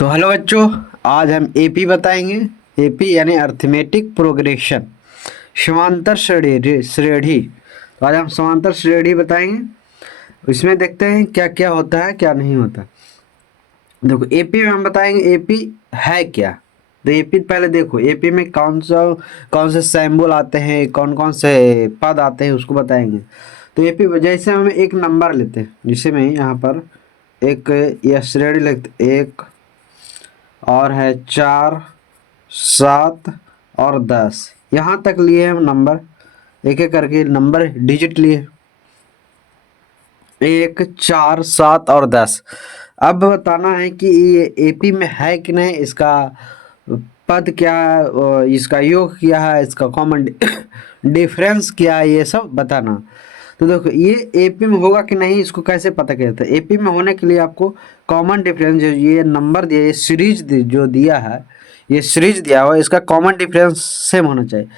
तो हेलो बच्चों, आज हम एपी बताएंगे। एपी यानी अर्थमेटिक प्रोग्रेशन, समांतर श्रेणी। तो आज हम समांतर श्रेणी बताएंगे। इसमें देखते हैं क्या क्या होता है क्या नहीं होता। देखो एपी में हम बताएंगे एपी है क्या। तो एपी पहले देखो, एपी में कौन से सिंबल आते हैं, कौन कौन से पद आते हैं उसको बताएंगे। तो एपी जैसे हम एक नंबर लेते हैं, जिसे मैं यहाँ पर एक यह श्रेणी लिखते, एक और है 4, 7 और 10। यहाँ तक लिए हम नंबर, एक एक करके नंबर डिजिट लिए, 1, 4, 7 और 10। अब बताना है कि ये एपी में है कि नहीं, इसका पद क्या है, इसका योग क्या है, इसका कॉमन डिफरेंस क्या है, ये सब बताना। तो देखो ये एपी में होगा कि नहीं, इसको कैसे पता किया जाता है। एपी में होने के लिए आपको कॉमन डिफरेंस, जो ये नंबर दिया, ये सीरीज जो दिया है, ये सीरीज दिया हुआ है, इसका कॉमन डिफरेंस सेम होना चाहिए।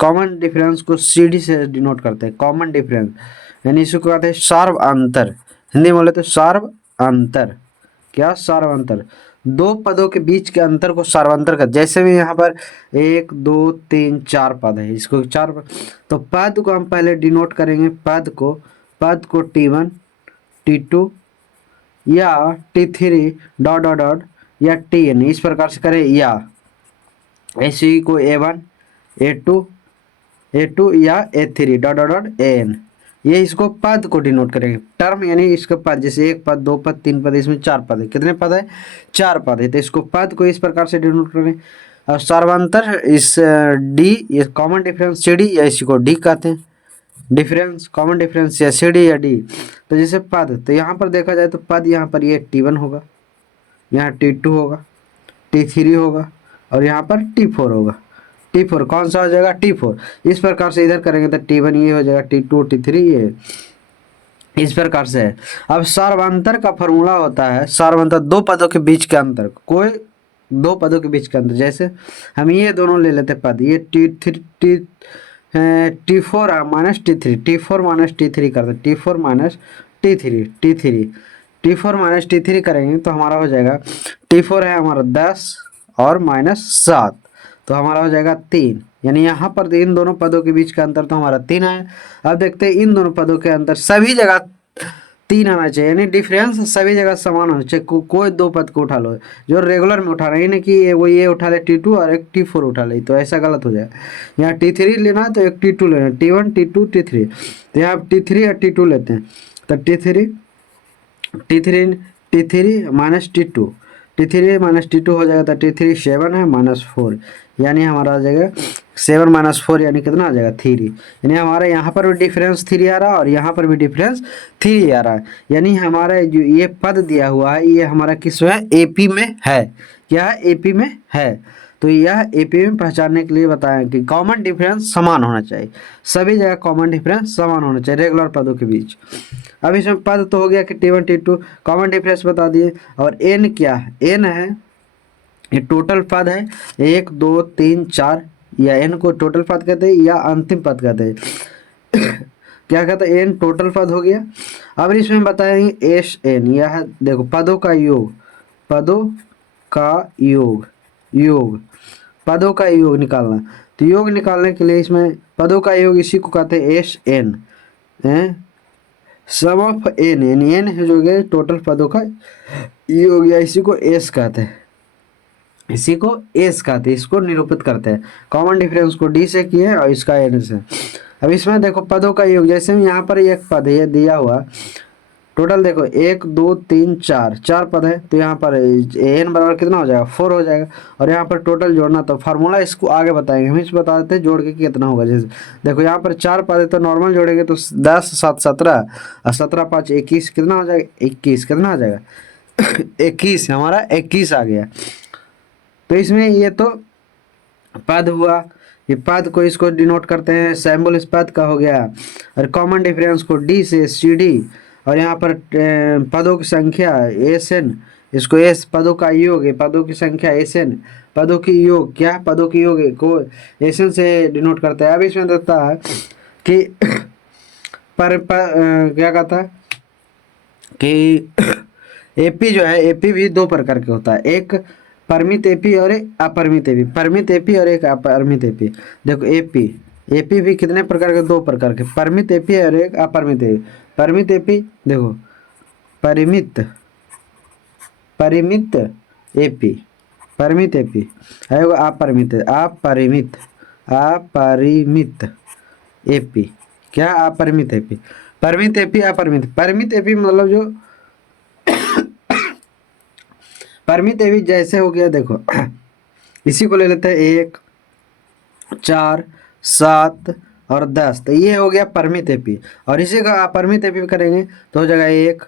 कॉमन डिफरेंस को सीडी से डिनोट करते हैं, कॉमन डिफरेंस, यानी इसको कहते हैं सार्व अंतर। हिंदी में बोले तो सार्व अंतर। क्या सार्व अंतर? दो पदों के बीच के अंतर को सार्वंतर कर, जैसे भी यहाँ पर 1, 2, 3, 4 पद है, इसको चार पद, तो पद को हम पहले डिनोट करेंगे, पद को T1, T2 या T3 डॉट डॉट डॉट या Tn, इस प्रकार से करें। या ऐसे को A1, A2 या A3 dot dot dot An, ये इसको पद को डिनोट करेंगे। टर्म यानी इसका पद, जैसे एक पद, दो पद, तीन पद, इसमें 4 पद है। कितने पद है? 4 पद है। तो इसको पद को इस प्रकार से डिनोट करें। और सार्वंतर इस डी, ये कॉमन डिफरेंस सी डी, या इसी को डी कहते हैं। डिफरेंस, कॉमन डिफरेंस या सी डी या डी। तो जैसे पद, तो यहाँ पर देखा जाए तो पद यहाँ पर ये T1 होगा, यहाँ T2 होगा, T3 होगा और यहाँ पर T4 होगा। T4 कौन सा हो जाएगा? T4। इस प्रकार से इधर करेंगे तो T1 ये हो जाएगा, T2, T3 ये, इस प्रकार से है। अब सार्वंतर का फॉर्मूला होता है, सार्वंतर दो पदों के बीच के अंतर, कोई दो पदों के बीच के अंतर, जैसे हम ये दोनों ले लेते पद, ये T4 minus T3, T4 minus T3 करते, T4 minus T3 minus T3 करेंगे तो हमारा हो जाएगा, T4 है हमारा 10 और माइनस 7, तो हमारा हो जाएगा 3। यानी यहाँ पर इन दोनों पदों के बीच का अंतर तो हमारा 3 है। अब देखते हैं इन दोनों पदों के अंतर सभी जगह 3 आना चाहिए, यानी डिफरेंस सभी जगह समान होना चाहिए। कोई दो पद को उठा लो जो रेगुलर में उठा रहे हैं, नहीं कि वो ये उठा ले T2 और एक T4 उठा ले, तो ऐसा गलत हो जाए। यहाँ T3 लेना है तो एक T2 लेना, T1, T2, T3, तो यहाँ T3 या T2 लेते हैं। तो T3 माइनस T2 हो जाएगा, तो T3 7 है माइनस 4, यानी हमारा आ जाएगा 7 माइनस 4, यानी कितना आ जाएगा 3। यानी हमारे यहाँ पर भी डिफरेंस 3 आ रहा है और यहाँ पर भी डिफरेंस 3 आ रहा है। यानी हमारा जो ये पद दिया हुआ है, ये हमारा किस में है? एपी में है। क्या है? एपी में है। तो यह एपी में पहचानने के लिए बताया कि कॉमन डिफरेंस समान होना चाहिए, सभी जगह कॉमन डिफरेंस समान होना चाहिए रेगुलर पदों के बीच। अब इसमें पद तो हो गया कि T1, T2, कॉमन डिफरेंस बता दिए। और एन क्या है? एन है, ये टोटल पद है, 1, 2, 3, 4, या एन को टोटल पद कहते हैं या अंतिम पद कहते हैं। क्या कहते हैं? एन टोटल पद हो गया। अब इसमें बताएंगे एस एन, यह है देखो पदों का योग, पदों का योग निकालना। तो योग निकालने के लिए इसमें पदों का योग, इसी को कहते हैं S N, sum of N, यानी एन है जो गए टोटल पदों का योग, या इसी को एस कहते हैं, इसको निरूपित करते हैं। कॉमन डिफरेंस को डी से किए और इसका एन से। अब इसमें देखो पदों का योग, जैसे यहाँ पर एक पद है दिया हुआ, टोटल देखो 1, 2, 3, 4 पद है, तो यहाँ पर एन बराबर कितना हो जाएगा? 4 हो जाएगा। और यहाँ पर टोटल जोड़ना, तो फार्मूला इसको आगे बताएंगे, हम इसको बता देते हैं जोड़ के कितना होगा। जैसे देखो यहाँ पर 4 पद है, तो नॉर्मल जोड़ेंगे तो 10, 7, 17 और 17, 5, 21, कितना हो जाएगा? 21, कितना आ जाएगा? 21, हमारा 21 आ गया। तो इसमें ये तो पद हुआ, ये पद को इसको डिनोट करते हैं, सैम्बल इस पद का हो गया। और कॉमन डिफरेंस को डी से सी डी, और यहाँ पर पदों की संख्या एस एन, इसको एस पदों का योग है, पदों की संख्या एस एन, पदों की योग, क्या पदों की योग को एस एन से डिनोट करता है। अब इसमें देता है कि क्या कहता है कि एपी जो है, एपी भी दो प्रकार के होता है, एक परिमित एपी और एक अपरिमित एपी, परिमित एपी और एक अपरिमित एपी। देखो एपी, एपी भी कितने प्रकार के, दो प्रकार के, परिमित एपी और एक अपरिमित एपी। परिमित एपी देखो, परिमित, परिमित एपी, परिमित एपी है वो, अपरिमित, अपरिमित, अपरिमित एपी, क्या अपरिमित एपी, परिमित एपी, अपरिमित। परिमित एपी मतलब जो परिमित एपी जैसे हो गया, देखो इसी को ले लेते हैं, 1, 4, 7 और 10, तो ये हो गया परिमित एपी। और इसी का अपरिमित एपी करेंगे तो हो जाएगा 1,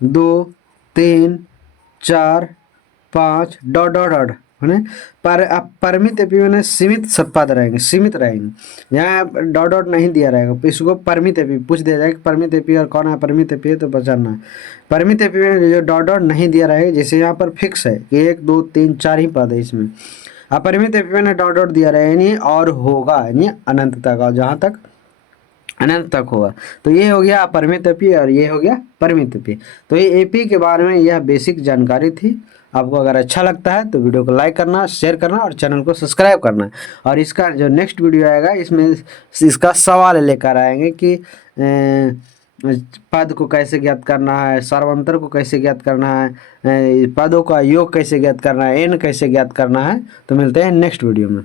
2, 3, 4, 5 डॉट डॉट डॉट है ना। पर अब परिमित एपी में सीमित पद रहेंगे, सीमित रहेंगे, यहाँ डॉट डॉट नहीं दिया रहेगा, तो इसको परिमित एपी पूछ दिया जाएगा कि परिमित एपी और कौन है परिमित एपी है, तो पहचानना है। परिमित एपी में जो डॉट डॉट नहीं दिया रहेगा, जैसे यहाँ पर फिक्स है कि 1, 2, 3, 4 ही पद है इसमें। अपरिमित एपी में डॉट डॉट दिया रहेगा, यानी और होगा, यानी अनंत तक, और जहाँ तक अनंत तक होगा। तो ये हो गया अपरिमित एपी और ये हो गया परिमित एपी। तो ये एपी के बारे में यह बेसिक जानकारी थी। आपको अगर अच्छा लगता है तो वीडियो को लाइक करना, शेयर करना और चैनल को सब्सक्राइब करना। और इसका जो नेक्स्ट वीडियो आएगा इसमें इसका सवाल लेकर आएंगे कि पद को कैसे ज्ञात करना है, सर्वांतर को कैसे ज्ञात करना है, पदों का योग कैसे ज्ञात करना है, एन कैसे ज्ञात करना है। तो मिलते हैं नेक्स्ट वीडियो में।